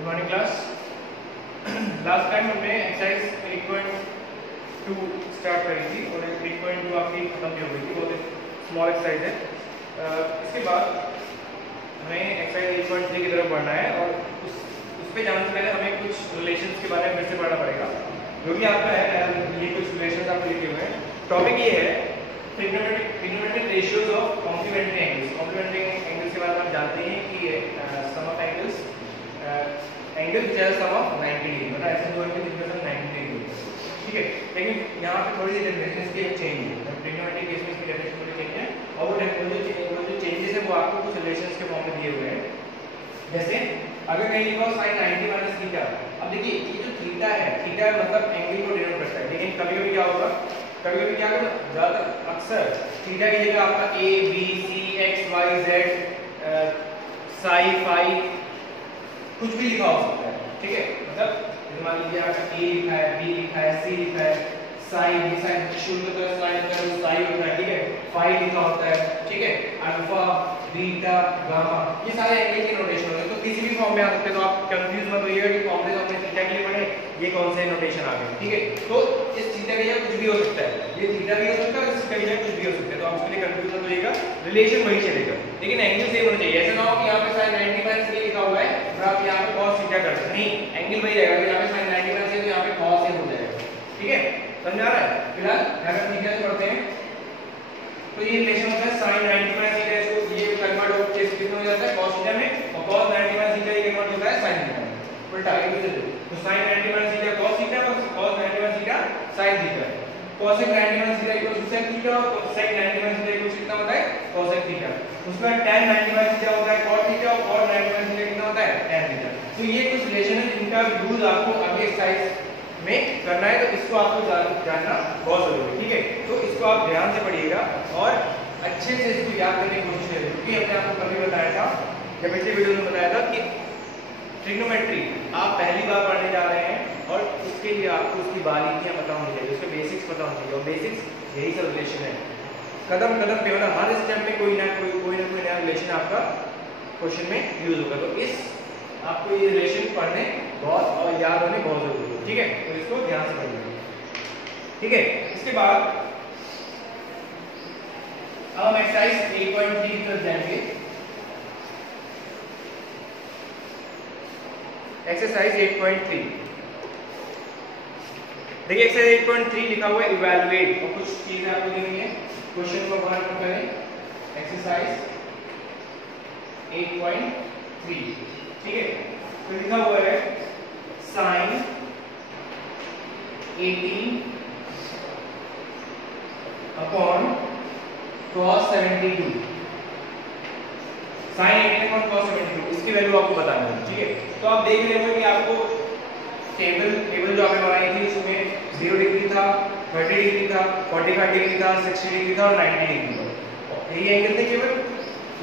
Good morning class. Last time हमने exercise 8.2 start करी थी और 8.2 आपकी खत्म भी हो गई थी, बहुत स्मॉल एक्सरसाइज है। इसके बाद हमें एक्सरसाइज 8.3 की तरफ बढ़ना है और उस पर जाने से पहले हमें कुछ रिलेशंस के बारे में फिर से पढ़ना पड़ेगा, जो भी आपका है। ये कुछ रिलेशंस आपको लिखे हुए हैं। टॉपिक ये है trigonometric ratios of complementary angles. Complementary angles के बारे में आप जानते हैं कि sum of angles angle which are sum of 90 degree, मतलब ऐसे दो एंगल जिनका सम 90 डिग्री होता है, ठीक है। लेकिन यहाँ पे थोड़ी सी डेफिनेशन इसकी चेंज है। ट्रिग्नोमेट्रिक केस में इसकी डेफिनेशन थोड़ी चेंज है और वो जो चेंजेस है वो आपको कुछ रिलेशंस के फॉर्म में दिए हुए हैं। जैसे अगर कहीं लिखा हो sin 90 माइनस थीटा, अब देखिए ये जो थीटा है मतलब एंगल को डिनोट करता है। लेकिन कभी-कभी क्या होगा, कभी-कभी क्या होगा, ज्यादातर अक्सर थीटा की जगह आपका a b c x y z psi phi कुछ भी लिखा हो सकता है, ठीक है। मतलब मान लीजिए आपका a लिखा है, b लिखा है, c लिखा है, psi b sin शुरू में स्लाइड कर वो psi होता है, ठीक है। phi लिखा होता है, ठीक है। अल्फा बीटा गामा ये सारे एंगल के नोटेशन होते हैं, तो किसी भी फॉर्म में आ सकते हैं। तो आप कंफ्यूज मत होइएगा कि फॉर्मूले तो हमने थीटा के लिए पढ़े, ये कौन से नोटेशन आ गए, ठीक है। तो इस थीटा के लिए कुछ भी हो सकता है, ये थीटा भी हो सकता है, इसके लिए कुछ भी हो सकता है। तो आप उसके लिए कंफ्यूज मत होइएगा, रिलेशन वही चलेगा, लेकिन एंगल सेम होना चाहिए। ऐसा ना हो कि यहाँ पे sin 90 माइनस थीटा लिखा हुआ है और आप यहाँ पे cos थीटा कर सकते, नहीं, एंगल वही रहेगा। यहाँ पे sin 90 माइनस है तो यहाँ पे cos से हो जाएगा, ठीक है। समझ आ रहा है? फिलहाल अगर थीटा से पढ़ते हैं तो ये रिलेशन होता है sin 90 माइनस थीटा, इसको ये कन्वर्ट हो के कितना हो जाता है cos थीटा में, और cos 90 माइनस थीटा ये कन्वर्ट होता है sin थीटा में, उल्टा एक दूसरे से। तो sin 90 minus theta cos theta और cos 90 minus theta sin theta. cosec 90 minus theta equal to sec theta और sec 90 माइनस थीटा इक्वल कितना होता है cosec थीटा। उसके बाद tan 90 माइनस थीटा होता है cot थीटा और cot 90 माइनस थीटा कितना होता है tan थीटा। तो ये कुछ रिलेशन है जिनका यूज आपको अगले एक्सरसाइज में करना है, तो इसको आपको जानना बहुत जरूरी है, ठीक है। तो इसको आप ध्यान से पढ़िएगा और अच्छे से इसको याद करने की कोशिश करिए, क्योंकि हमने आपको कभी बताया था, जब पिछले वीडियो में बताया था कि ट्रिग्नोमेट्री आप पहली बार पढ़ने जा रहे हैं और उसके लिए आपको उसकी बारीकियां पता होनी चाहिए, उसके बेसिक्स पता होनी चाहिए। और बेसिक्स यही सब रिलेशन है, कदम कदम पे मतलब हर स्टेप में कोई ना कोई नया रिलेशन आपका क्वेश्चन में यूज होगा। तो इस आपको ये रिलेशन पढ़ने बहुत और याद होने बहुत जरूरी है, ठीक है। तो इसको ध्यान से पढ़िए, ठीक है। इसके बाद अब हम एक्सरसाइज 8.3 की तरफ जाएंगे। एक्सरसाइज 8.3 देखिए, एक्सरसाइज 8.3 लिखा हुआ है इवैल्यूएट, और कुछ चीजें आपको दी हुई है। क्वेश्चन को बाहर करें, एक्सरसाइज 8.3, ठीक है। तो लिखा हुआ है sin 18 upon cos 72, sin 18 upon cos 72 इसकी वैल्यू आपको बतानी है, ठीक है। तो आप देख रहे होंगे कि आपको टेबल जो आपने बनाई थी उसमें 0 डिग्री था, 30 डिग्री था, 45 डिग्री था, 60 डिग्री था और 90 डिग्री था। यही एंगल थे केवल,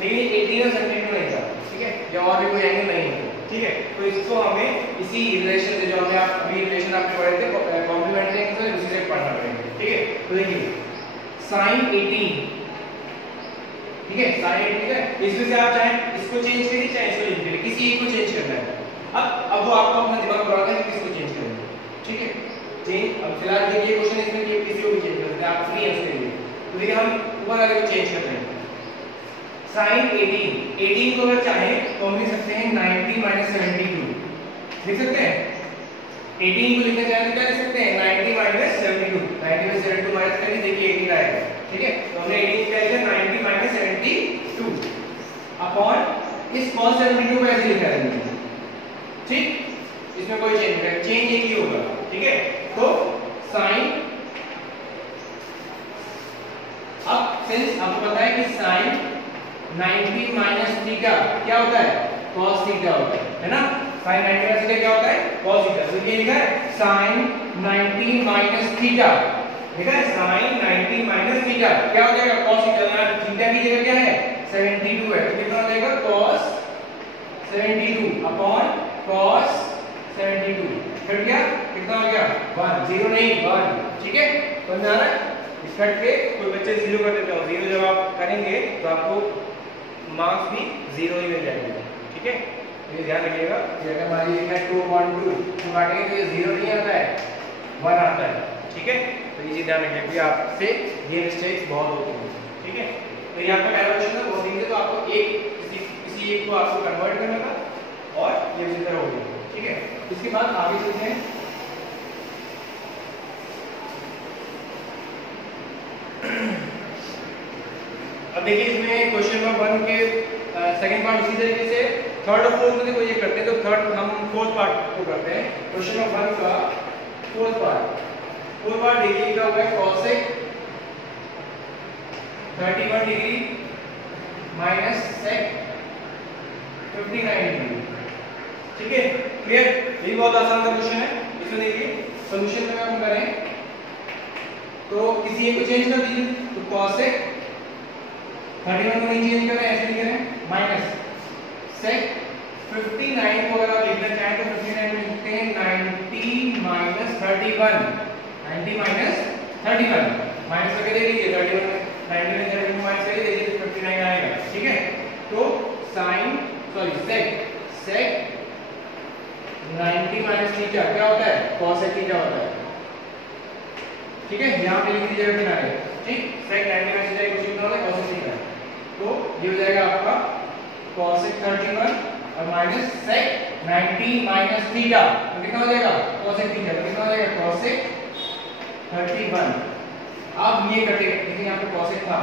लेकिन 18 और 72 नहीं था, ठीक है, या और भी कोई एंगल नहीं है, ठीक है। तो इसको हमें इसी रिलेशन से, जो हमने अभी रिलेशन आपने पढ़े थे कॉम्प्लीमेंट्री एंगल से, उसी से पढ़ना पड़ेगा, ठीक है। तो देखिए sin 18, ठीक है, sin 18 है, इसमें से आप चाहे इसको चेंज करिए चाहे इसको चेंज करिए, किसी एक को चेंज करना है। अब वो आपको अपना दिमाग लगाना है कि किसको चेंज करेंगे, ठीक है। चेंज अब फिलहाल देखिए क्वेश्चन इसमें कि किसी को भी चेंज कर सकते हैं, आप फ्री हैं इसके लिए। तो देखिए हम ऊपर आगे को चेंज कर रहे हैं। sin 18 को अगर चाहें तो हम लिख सकते हैं 90 माइनस 72, लिख सकते हैं। 18 को लिखना चाहें तो क्या लिख सकते हैं 90 माइनस 72, 90 में 72 माइनस करें, देखिए 18 आएगा, ठीक है। तो हमने 18 क्या लिखा 90 माइनस 72 अपॉन इस cos 72 को ऐसे लिखा है, ठीक। इसमें कोई चेंज नहीं, चेंज एक ही होगा, ठीक है। तो sin, अब सिंस आपको पता है कि sin 90 माइनस थीटा क्या होता है cos थीटा होता है ना। sin 90 माइनस थीटा क्या होता है cos थीटा। तो ये लिखा है sin 90 माइनस थीटा, लिखा है sin 90 माइनस थीटा क्या हो जाएगा cos थीटा। यहाँ थीटा की जगह क्या है 72 है, तो कितना हो जाएगा cos 72 अपॉन cos 72, फिर क्या कितना हो गया 1, 0 नहीं 1, ठीक है। समझ आ रहा है? इस कट के कोई बच्चे 0 कर देते हो, 0 जब आप करेंगे तो आपको मार्क्स भी 0 ही मिल जाएंगे, ठीक है। ये ध्यान रखिएगा कि अगर मान लीजिए मैं 2 1 2 तो काटेंगे तो ये 0 नहीं आता है, 1 आता है। ठीक है, तो ये चीज ध्यान रखिए कि आपसे ये मिस्टेक्स बहुत होती हैं। ठीक है, तो ये आपका डाइवर्शन है, वो देंगे तो आपको एक किसी एक को आपको कन्वर्ट करना था और ये उसी तरह हो गया। ठीक है, इसके बाद आगे चलते हैं। अब देखिए इसमें क्वेश्चन नंबर 1 के सेकंड पार्ट उसी तरीके से थर्ड और फोर्थ में देखो ये करते हैं, तो थर्ड हम फोर्थ पार्ट को करते हैं। क्वेश्चन नंबर 1 का फोर्थ पार्ट देखिए क्या हुआ है, cosec 31 degree minus sec 59 degree. ठीक है, क्लियर? ये बहुत आसान सा क्वेश्चन है। इसमें देखिए सॉल्यूशन में हम करें तो किसी एक को चेंज कर दीजिए, तो cosec 31 को नहीं चेंज करें, ऐसे लिख रहे हैं माइनस sec 59 को अगर आप लिखना चाहें तो 59 में लिखते हैं 90 माइनस 31, 90 माइनस 31 माइनस करके दे दीजिए 31 में 90 में 31 माइनस करके दे दीजिए 59 आएगा। ठीक है, तो sec 90 माइनस थीटा क्या होता है, cosec थीटा होता है। ठीक है, यहां पे लिख दीजिएगा किनारे। ठीक, sec 90 माइनस थीटा कुछ कितना होता है, cosec थीटा। तो ये हो जाएगा आपका cosec 31 और माइनस sec 90 माइनस थीटा, तो कितना हो जाएगा cosec थीटा, तो कितना हो जाएगा cosec 31। अब ये कटेगा, देखिए यहाँ पे cosec था,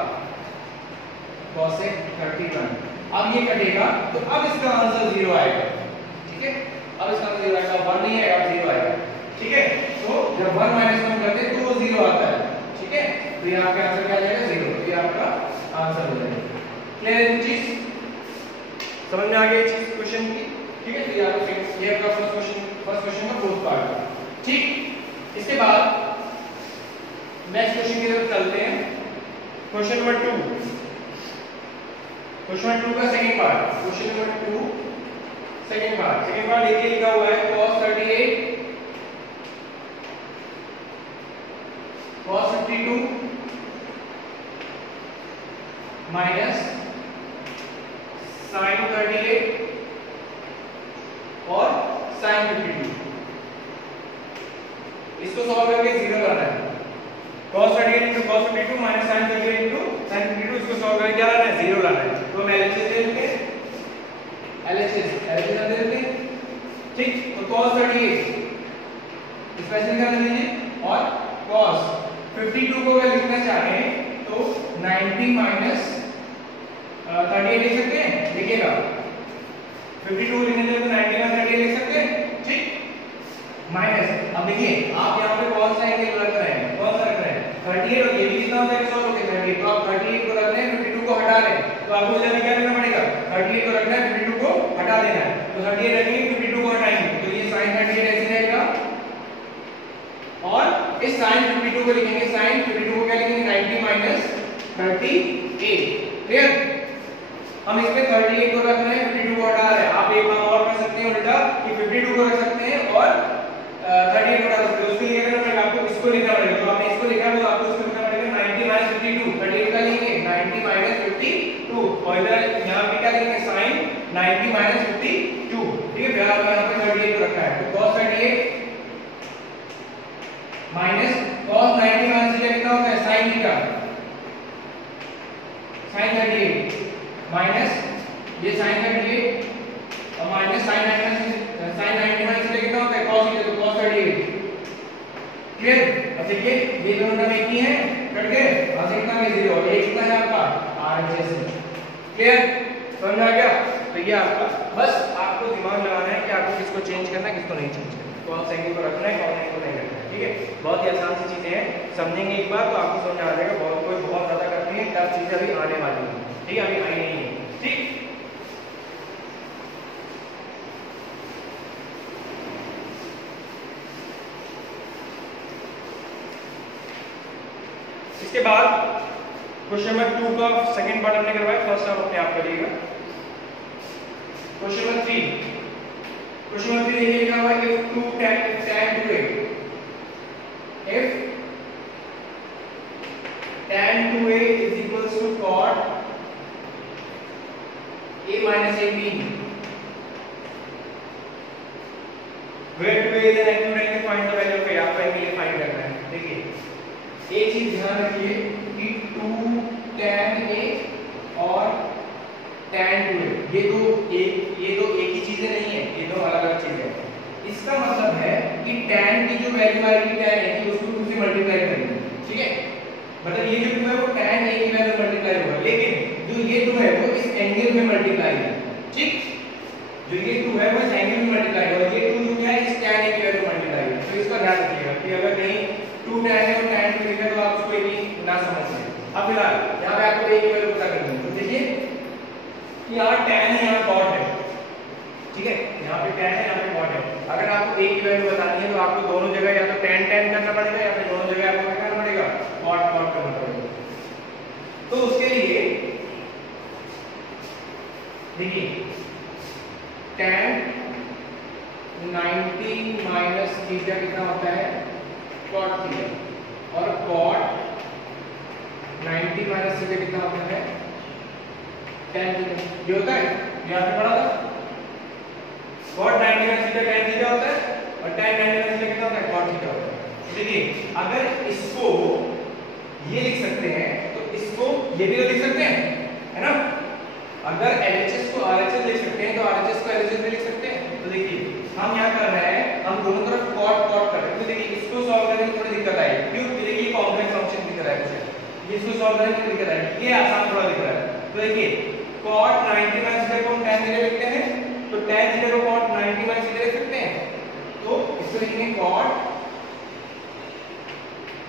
cosec 31, अब ये कटेगा तो अब इसका आंसर 0 आएगा। ठीक है, अब इसका आंसर 0 आएगा, 1 नहीं आएगा, 0 आएगा। ठीक है, तो जब 1 माइनस 1 करते हैं तो वो 0 आता है। ठीक है, तो ये आपका आंसर क्या आ जाएगा, 0। तो ये आपका आंसर हो जाएगा। क्लियर है चीज, समझ में आ गई चीज क्वेश्चन की? ठीक है, तो ये आपका फर्स्ट क्वेश्चन का फोर्थ पार्ट। ठीक, इसके बाद नेक्स्ट क्वेश्चन की तरफ चलते हैं। क्वेश्चन नंबर 2 का second part. Question number 2 second part देखिए लिखा हुआ है cos 38 cos 52 माइनस sin 38 और sin 52। इसको सॉल्व करके 0 लाना है। cos 38 into cos 52 minus sin 38 into sin 52, इसको सॉल्व करके क्या लाना है, 0 लाना है। तो हम LHS ले लेंगे, LHS ले लेंगे। ठीक, तो cos 38 स्पेशल कर लीजिए और cos 52 को अगर लिखना चाहें तो 90 माइनस 38 लिख सकते हैं। देखिएगा 52 लिखने के लिए तो 90 माइनस 38 लिख सकते हैं। ठीक, माइनस अब देखिए आप यहाँ पे कौन सा एंगल रख रहे हैं, कौन सा रख रहे हैं 38, और ये भी कितना होता है, 100 होता है 38। तो आप 38 को रख रहे हैं, 52 को हटा रहे हैं, तो आपको जल्दी क्या करना पड़ेगा, 38 को रखना है, 52 को हटा देना है। तो 38 रखेंगे, 52 को हटाएंगे, तो ये sin 38 ऐसे रहेगा और इस sin 52 को लिखेंगे, sin 52 को क्या लिखेंगे, 90 माइनस 38। क्लियर? हम इसमें 38 को रख रहे हैं, 52 को हटा रहे हैं। आप एक काम और कर सकते हैं उल्टा कि 52 को रख सकते हैं और 38 को हटा सकते हैं। उसके लिए क्या करना पड़ेगा, आपको इसको लिखना पड़ेगा। तो आपने इसको लिखा है तो आपको इसको लिखना पड़ेगा 90 माइनस 52। 38 का लिखेंगे 90 माइनस 52 और इधर यहाँ पे क्या लिखेंगे, sin 90 माइनस 52। ठीक है, फिर आपने यहाँ पे 38 को रखा है, तो cos 38 minus cos 90 minus theta कितना होता है, sin थीटा, sin 38 माइनस ये sin 38 और माइनस sin 90 माइनस थीटा कितना होता है, cos थीटा, तो cos 38। क्लियर? अब देखिए ये दोनों टर्म एक ही हैं, कट गए, और से कितना है 0 और ये कितना है आपका RHS। क्लियर? समझ में आ गया? तो ये आपका बस आपको दिमाग लगाना है कि आपको किसको चेंज करना है, किसको नहीं चेंज करना है, कौन सा एंगल को रखना है, कौन एंगल को नहीं रखना है। ठीक है, बहुत ही आसान सी चीजें हैं, समझेंगे एक बार तो आपको समझ आ जाएगा। बहुत कोई बहुत ज्यादा करते हैं, टफ चीजें अभी आने वाली हैं। ठीक है, अभी आई नहीं है। ठीक, इसके बाद क्वेश्चन नंबर 2 का सेकंड पार्ट हमने करवाया, फर्स्ट आप अपने आप करिएगा। क्वेश्चन नंबर 3 देखिए लिखा हुआ है if 2 tan 2a, if tan 2a is equals to cot a minus ab, where 2a is an angle triangle, find the value of a, आपको एंगल फाइंड करना है। देखिए एक चीज ध्यान रखिए कि 2 tan a और tan 2a ये दो एक ही चीजें नहीं है, ये दो अलग अलग चीजें हैं। इसका मतलब है कि tan की जो वैल्यू आएगी tan a की उसको 2 से मल्टीप्लाई करेंगे, ठीक है। मतलब ये जो 2 है वो tan a की वैल्यू मल्टीप्लाई होगा, लेकिन जो ये 2 है वो इस एंगल में मल्टीप्लाई है, ठीक। जो ये 2 है वो इस एंगल में मल्टीप्लाई है और ये 2 जो है इस tan a की वैल्यू मल्टीप्लाई है। तो इसका ध्यान रखिएगा कि अगर कहीं 2 tan a और tan 2 लिखा तो आप उसको एक ही ना समझिए। अब फिलहाल यहाँ पे आपको a की वैल्यू पता करनी है, तो देखिए यहाँ tan है, यहाँ cot है, ठीक है। यहाँ पे tan है, यहाँ पे cot है। अगर आपको a की वैल्यू बतानी है तो आपको दोनों जगह या तो tan tan करना पड़ेगा या फिर दोनों जगह आपको क्या करना पड़ेगा, cot cot करना पड़ेगा। तो उसके लिए देखिए tan 90 माइनस थीटा कितना होता है, cot थीटा, और cot 90 माइनस थीटा कितना होता है, tan थीटा। ये होता है, ये आपने पढ़ा था, cot 90 minus theta tan theta होता है और tan 90 माइनस थीटा कितना होता है, cot थीटा होता है। देखिए अगर इसको ये लिख सकते हैं तो इसको ये भी तो लिख सकते हैं, है ना। अगर LHS को RHS लिख सकते हैं तो RHS को LHS भी लिख सकते हैं। तो देखिए हम यहाँ कर रहे हैं, हम दोनों तरफ cot cot कर रहे हैं। तो देखिए इसको सॉल्व करने में थोड़ी दिक्कत आएगी, क्यों? देखिए कॉम्प्लेक्स फंक्शन दिख रहा है कुछ, ये इसको सॉल्व करने में दिक्कत आएगी, ये आसान थोड़ा दिख रहा है। तो देखिए cot 90 माइनस थीटा को हम tan थीटा लिखते हैं, तो tan थीटा को cot 90 माइनस थीटा लिख सकते हैं। तो इसको लिखेंगे cot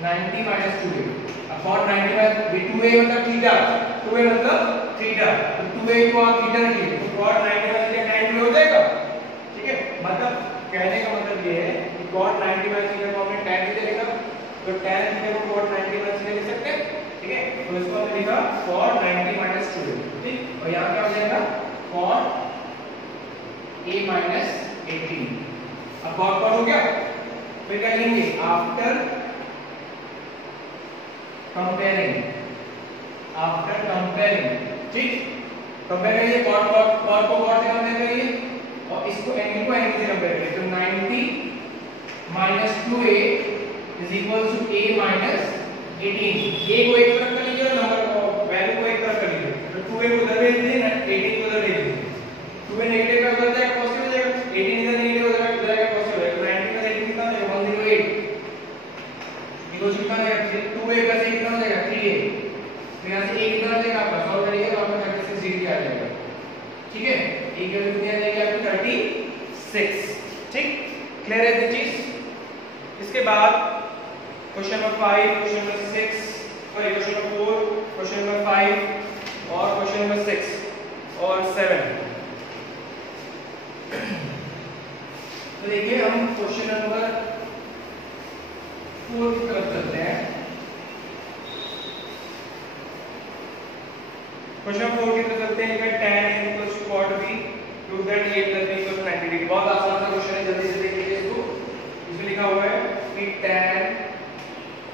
90 माइनस 2a। अब cot 90 माइनस 2a मतलब थीटा, 2a मतलब थीटा, तो 2a को आप थीटा रखिए तो cot 90 minus theta tan 2a हो जाएगा, ठीक है। मतलब कहने का मतलब ये है कि cot 90 माइनस थीटा को हमने tan थीटा लिखा, तो tan थीटा को cot 90 माइनस थीटा लिख सकते हैं, ठीक है। तो इसको हमने लिखा cot 90 माइनस 2a, ठीक। और यहाँ क्या हो जाएगा, cot a माइनस 18। अब cot cot हो गया, फिर क्या लिखेंगे, आफ्टर कंपेयरिंग, ठीक। कंपेयर करिए cot cot cot को cot से कंपेयर करिए और इसको एंगल को एंगल से कंपेयर करिए। तो 90 minus 2a is equal to a minus 18। a को एक तरफ कर लीजिए और नंबर को वैल्यू को एक तरफ कर लीजिए, तो 2a को उधर भेज दीजिए, 18 को उधर भेज दीजिए। 2a नेगेटिव का उधर जाएगा पॉजिटिव हो जाएगा, 18 इधर नेगेटिव हो जाएगा, उधर जाएगा पॉजिटिव हो जाएगा। 90 का 18 कितना हो जाएगा, 108। इक्वल कितना हो जाएगा, 2a प्लस a कितना हो जाएगा, 3a। तो यहाँ से a कितना हो जाएगा आपका, सॉल्व करिए तो आपका 36 डिग्री आ जाएगा, ठीक है। a की वैल्यू कितनी आ जाएगी आपकी, 36, ठीक। क्लियर है ये चीज। इसके बाद question number 5, question number 6, sorry question number 4, question number 5 और क्वेश्चन नंबर 6 और 7। तो देखिए हम क्वेश्चन नंबर 4 की तरफ चलते हैं। क्वेश्चन 4 की तरफ चलते हैं। tan a equals to cot b, prove that a plus b equals to 90 degree. बहुत आसान सा क्वेश्चन है, जल्दी से देख लीजिए इसको। इसमें लिखा हुआ है कि tan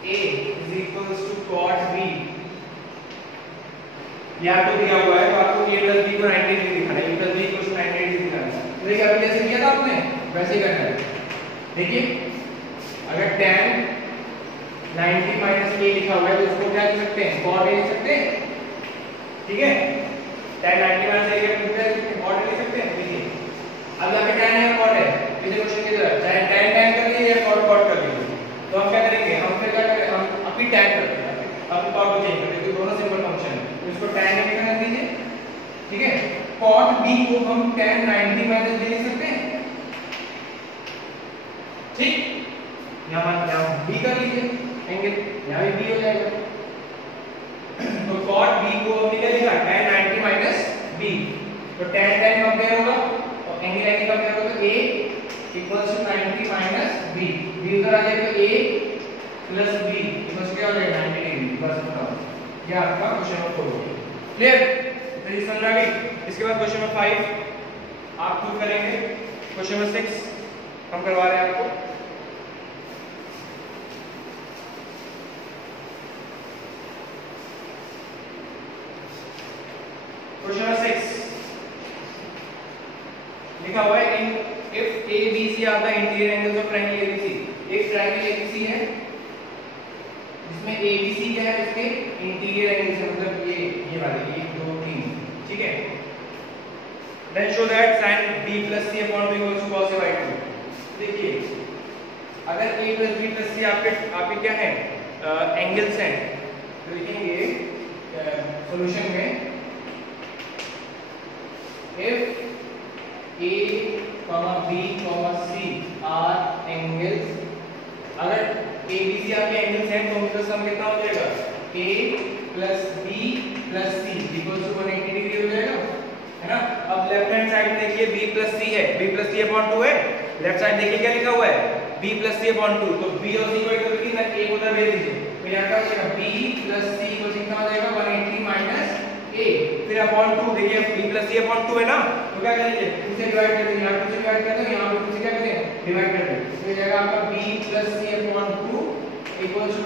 a is equals to cot b, ये आपको दिया हुआ है, तो आपको a plus b को 90 डिग्री दिखाना है, a plus b equals to 90 degree दिखाना है। तो देखिए अभी जैसे किया था आपने वैसे ही करना है। देखिए अगर tan 90 माइनस a लिखा हुआ है तो उसको क्या लिख सकते हैं, cot a लिख सकते हैं, ठीक है। tan 90 माइनस a का cot लिख सकते हैं। देखिए अब यहाँ पे tan है और cot है, इसे क्वेश्चन की तरह चाहे tan tan कर लीजिए या cot cot कर लीजिए। तो हम क्या करेंगे, हम फिर क्या करेंगे, हम अभी tan करते हैं, अब cot को चेंज करते हैं, तो दोनों सिंपल फंक्शन है, तो इसको tan a लिखना दीजिए, ठीक है। cot b को हम tan 90 माइनस b लिख सकते हैं, ठीक। यहाँ b कर लीजिए एंगल, यहाँ भी b हो जाएगा। तो cot b को हमने क्या लिखा, tan 90 माइनस b, तो tan tan कंपेयर होगा और एंगल एंगल कंपेयर होगा, तो a equals to 90 minus b, b उधर आ जाएगा, a प्लस b इक्वल्स क्या हो जाएगा, 90 डिग्री। बस खत्म, ये आपका क्वेश्चन नंबर 4 हो गया। क्लियर, तो समझ आ गई। इसके बाद क्वेश्चन नंबर 5 आप खुद करेंगे, क्वेश्चन नंबर 6 हम करवा रहे हैं आपको। क्वेश्चन नंबर 6 लिखा हुआ है, in if a b c ये आता है interior angles of triangle ABC. एक ट्रायंगल एबीसी है जिसमें एबीसी क्या है, उसके इंटीरियर एंगल्स मतलब ये वाले 1 2 3, ठीक है। Then show that sin b + c / 2 = cos a / 2। देखिए अगर a + b + c आपके क्या है एंगल्स हैं, तो देखेंगे सॉल्यूशन में if a, b, c are angles, अगर a b c आपके एंगल्स हैं तो उनका सम कितना हो जाएगा, a + b + c = 180 डिग्री हो जाएगा, है ना। अब लेफ्ट हैंड साइड में देखिए b + c है, b + c / 2 है। लेफ्ट साइड देखिए क्या लिखा हुआ है, b + c / 2। तो b और c को इक्वल कितना, एक उधर भेज दीजिए, तो यहाँ क्या हो जाएगा b + c को कितना हो जाएगा 180 - a, फिर अपॉन 2। देखिए b + c / 2 है ना, तो क्या करेंगे 2 से डिवाइड कर देंगे, यहाँ 2 से डिवाइड कर दो, यहाँ पे 2 से क्या करेंगे डिवाइड कर देंगे, तो ये जाएगा आपका b + c / 2 इक्वल्स टू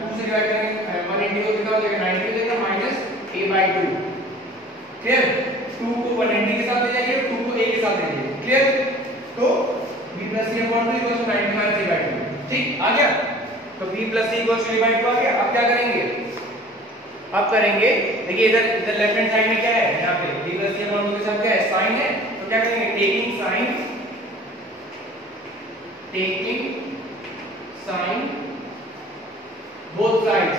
2 से डिवाइड करेंगे 180 को कितना हो जाएगा 90 हो जाएगा -a/2। क्लियर, 2 को 180 के साथ ले जाएंगे, 2 को a के साथ ले जाएंगे, क्लियर। तो b + c / 2 equals to 90 - a/2, ठीक आ गया। तो b + c equals to a/2 आ गया। अब क्या करेंगे, अब करेंगे देखिए इधर लेफ्ट हैंड साइड में क्या है, यहाँ पे b + c / 2 के साथ क्या है sin है, तो क्या करेंगे taking sin both sides,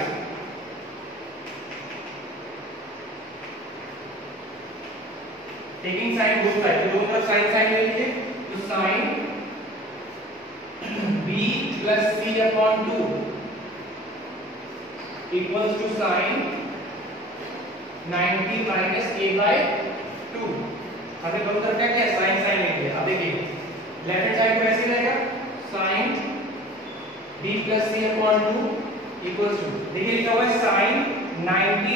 taking sin both side, तो दोनों तरफ sin ले लीजिए, तो sin b + c / 2 equals to sin 90 - a/2। हमें दोनों तरफ क्या है sin लेंगे। अब देखिए लेफ्ट हैंड साइड को ऐसे रहेगा sin b + c / 2 equals to, देखिए लिखा हुआ है sin 90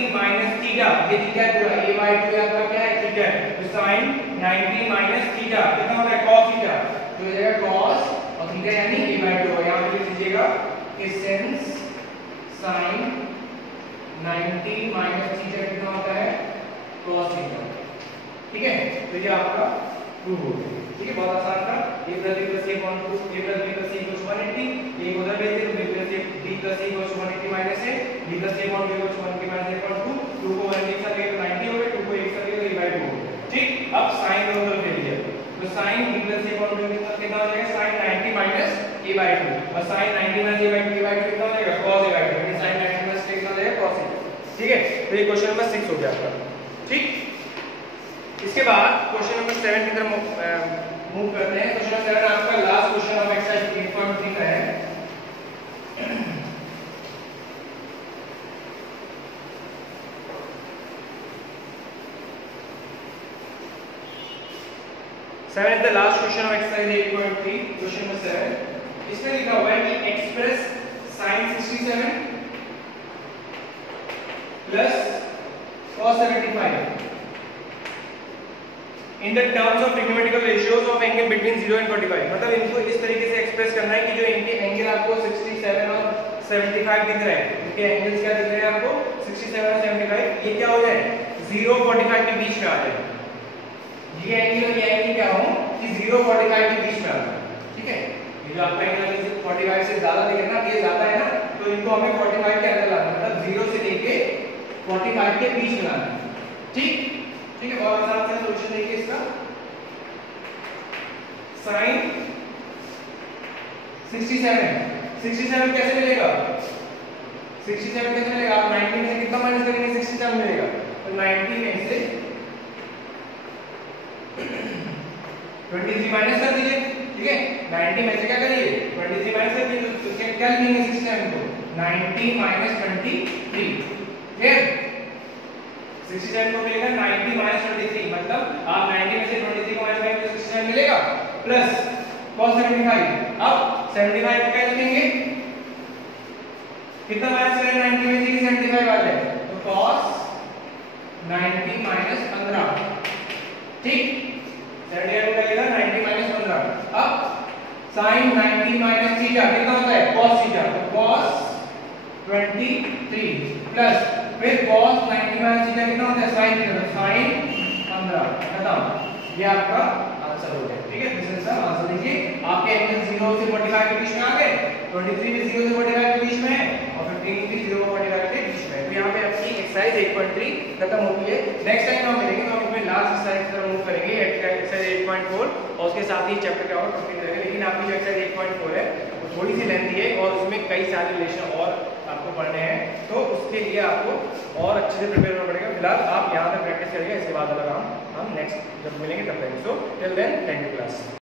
- थीटा, ये थीटा है पूरा, a/2 आपका क्या है थीटा है, तो sin 90 - थीटा कितना होता है cos थीटा, तो ये जाएगा cos और थीटा यानी a/2। और यहां पे लिख दीजिएगा कि since sin 90 - थीटा कितना होता है cos थीटा, ठीक है। तो ये आपका प्रूव हो गया, ठीक है, बहुत आसान था। a + b + c / 2, a + b + c = 180, एक उधर भेज दिए, b + c = 180 - a, b + c / 2 = 180 - a/2, 2 को 1 एक साथ लिए तो 90 हो गए, 2 को एक साथ लिए तो a/2 हो गया, ठीक। अब sin दोनों तरफ ले लीजिए, तो sin b + c / 2 कितना हो जाएगा sin 90 - a/2, और sin 90 - a/2 कितना हो जाएगा cos a/2, यानी sin 90 - कितना हो जाएगा cos a, ठीक है। तो ये क्वेश्चन नंबर 6 हो गया आपका, ठीक। इसके बाद क्वेश्चन नंबर 7 की तरफ मूव करते हैं। क्वेश्चन नंबर 7 आपका लास्ट क्वेश्चन ऑफ एक्सरसाइज 8.3 का है। Seven is the last question of exercise 8.3, question number 7। इसमें लिखा हुआ है कि express sin 67 plus cos 75 in the terms of trigonometrical ratios of angle between 0 and 45। मतलब इनको इस तरीके से एक्सप्रेस करना है कि जो इनके एंगल आपको 67 और 75 दिख रहे हैं, इनके एंगल्स क्या दिख रहे हैं आपको 67 और 75, ये क्या हो जाए 0 45 के बीच में आ जाए। ये एंगल और ये एंगल क्या हो कि 0 45 के बीच में आ जाए, ठीक है। ये जो आपका एंगल 45 से ज्यादा दिख रहा है ना, ये ज्यादा है ना, तो इनको हमें 45 के अंदर लाना है, मतलब 0 से लेके 45 के बीच में लाना है, ठीक, ठीक है। बहुत आसान सा सॉल्यूशन देखिए इसका। sin 67 कैसे मिलेगा, 67 कैसे मिलेगा, आप 90 में से कितना माइनस करेंगे 67 मिलेगा, तो 90 में से 23 माइनस कर दीजिए, ठीक है। 90 में से क्या करिए 23 माइनस कर दीजिए, तो क्या लिखेंगे 67 को 90 - 23, क्लियर। 67 को मिलेगा 90 - 23, मतलब आप 90 में से 23 को माइनस करेंगे तो 67 मिलेगा, प्लस cos 75। अब 75 को क्या लिखेंगे, कितना माइनस करें 90 में से 75 आ जाए, तो cos 90 - 15, ठीक। 75 को क्या लिखा 90 - 15। अब sin 90 - थीटा कितना होता है cos थीटा, तो cos 23 प्लस फिर cos 90 - थीटा कितना होता है sin थीटा, sin 15, खत्म। ये आपका आंसर हो गया, ठीक है। This is the answer. देखिए 0 से 45 के बीच में आ गए, 23 भी 0 से 45 के बीच में है और 15 भी 0 से 45 के बीच में है। तो यहाँ पे आपकी एक्सरसाइज 1.3 खत्म होती है। नेक्स्ट टाइम हम मिलेंगे तो हम इसमें लास्ट एक्सरसाइज की तरफ मूव करेंगे, एक्सरसाइज 8.4, और उसके साथ ही चैप्टर क्या होगा कंप्लीट करेंगे। लेकिन आपकी जो एक्सरसाइज 8.4 है वो थोड़ी सी लेंथी है और उसमें कई सारे रिलेशन और आपको पढ़ने हैं, तो उसके लिए आपको और अच्छे से प्रिपेयर होना पड़ेगा। फिलहाल आप यहाँ तक प्रैक्टिस करेंगे, इसके बाद अगर हम नेक्स्ट जब मिलेंगे तब करेंगे। So till then, thank you class.